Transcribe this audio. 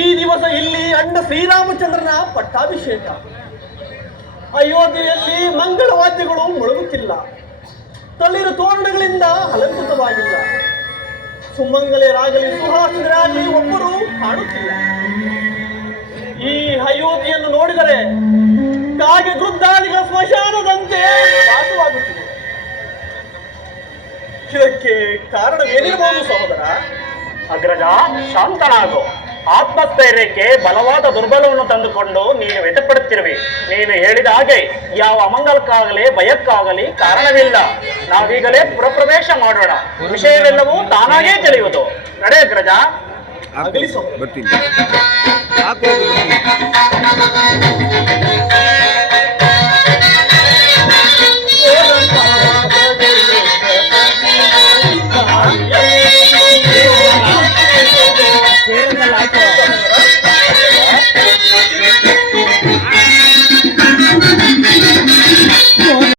ಈ ದಿವಸ ಇಲ್ಲಿ ಅಣ್ಣ ಶ್ರೀರಾಮಚಂದ್ರನ ಪಟ್ಟಾಭಿಷೇಕ. ಅಯೋಧ್ಯೆಯಲ್ಲಿ ಮಂಗಳವಾದ್ಯಗಳು ಮುಳುಗುತ್ತಿಲ್ಲ. ತಳಿರು ತೋರಣಗಳಿಂದ ಅಲಂಕೃತವಾಗಿಲ್ಲ. ಸುಮಂಗಲರಾಗಲಿ ಸುಹಾಸಿದರಾಗಲಿ ಒಬ್ಬರು ಕಾಣುತ್ತಿಲ್ಲ. ಈ ಅಯೋಧ್ಯೆಯನ್ನು ನೋಡಿದರೆ ಕಾಗೆ ವೃದ್ಧಾದಿಗಳ ಸ್ಮಶಾನದಂತೆ ವಾಸವಾಗುತ್ತಿದೆ. ಇದಕ್ಕೆ ಕಾರಣವೇನಿರಬಹುದು ಸಹೋದರ? ಅಗ್ರಜ, ಶಾಂತನಾಗು. ಆತ್ಮಸ್ಥೈರ್ಯಕ್ಕೆ ಬಲವಾದ ದುರ್ಬಲವನ್ನು ತಂದುಕೊಂಡು ನೀನು ವ್ಯಕ್ತಪಡುತ್ತಿರುವೆ ನೀನು ಹೇಳಿದ ಹಾಗೆ ಯಾವ ಅಮಂಗಲಕ್ಕಾಗಲಿ ಭಯಕ್ಕಾಗಲಿ ಕಾರಣವಿಲ್ಲ. ನಾವೀಗಲೇ ಪುರಪ್ರವೇಶ ಮಾಡೋಣ. ವಿಷಯವೆಲ್ಲವೂ ತಾನಾಗೇ ತಿಳಿಯುವುದು. ನಡೆ ಗ್ರಜ ಬರ್ತೀನಿ. 别人的来过。